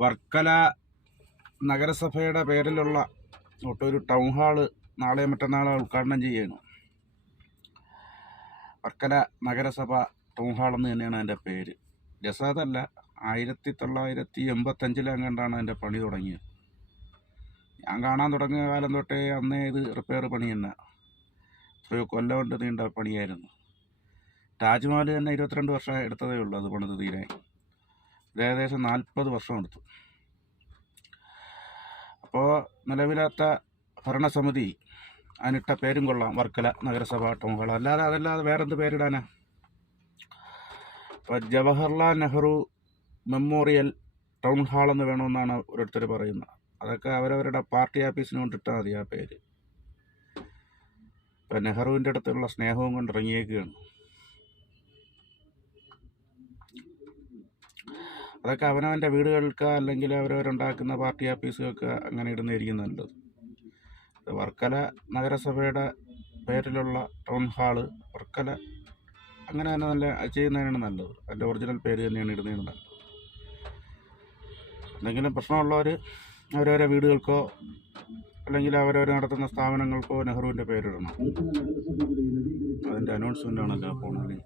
വർക്കല നഗരസഭയുടെ പേരിലുള്ള ഒരു ടൗൺ ഹാൾ നാളെ മറ്റന്നാൾ ഉദ്ഘാടനം ചെയ്യുകയാണ്. വർക്കല നഗരസഭ ടൗൺ ഹാൾ എന്ന് തന്നെയാണ് അതിന്റെ പേര്. രസാദല്ല ആയിരത്തി തൊള്ളായിരത്തി എൺപത്തഞ്ചിലെങ്ങാണ്ടാണ് അതിന്റെ പണി തുടങ്ങിയത്. ഞാൻ കാണാൻ തുടങ്ങിയ കാലം തൊട്ടേ അന്നേ ഇത് റിപ്പയർ പണി തന്നെ. എത്രയോ കൊല്ലം കൊണ്ട് നീണ്ട പണിയായിരുന്നു. താജ്മഹൽ തന്നെ ഇരുപത്തിരണ്ട് വർഷം എടുത്തതേ ഉള്ളൂ അത് പണിത് ഇത് ഏകദേശം നാൽപ്പത് വർഷം എടുത്തു. അപ്പോൾ നിലവിലാത്ത ഭരണസമിതി അതിനിട്ട പേരും കൊള്ളാം. വർക്കല നഗരസഭ ടൗൺ ഹാൾ അല്ലാതെ അതല്ലാതെ വേറെന്ത് പേരിടാനാ? ഇപ്പോൾ Jawaharlal Nehru memorial town hall എന്ന് വേണമെന്നാണ് ഓരോരുത്തർ പറയുന്നത്. അതൊക്കെ അവരവരുടെ പാർട്ടി ഓഫീസിന് കൊണ്ടിട്ടാൽ മതി ആ പേര്. ഇപ്പം നെഹ്റുവിന്റെ അടുത്തുള്ള സ്നേഹവും കൊണ്ട് ഇറങ്ങിയേക്കുകയാണ്. അതൊക്കെ അവനവന്റെ വീടുകൾക്ക് അല്ലെങ്കിൽ അവരവരുണ്ടാക്കുന്ന പാർട്ടി ഓഫീസുകൾക്ക് അങ്ങനെ ഇത് വർക്കല നഗരസഭയുടെ പേരിലുള്ള ടൗൺ ഹാൾ വർക്കല അങ്ങനെ തന്നെ നല്ല ചെയ്യുന്നതിനാണ് നല്ലത്. അതിന്റെ ഒറിജിനൽ പേര് തന്നെയാണ് ഇടുന്നതിന് നല്ലത്. എന്തെങ്കിലും പ്രശ്നമുള്ളവർ അവരവരെ വീടുകൾക്കോ അല്ലെങ്കിൽ അവരവർ നടത്തുന്ന സ്ഥാപനങ്ങൾക്കോ നെഹ്റുവിന്റെ പേരിടണം. അതിന്റെ അനൗൺസ്മെന്റ് ആണല്ലോ ഫോണിൽ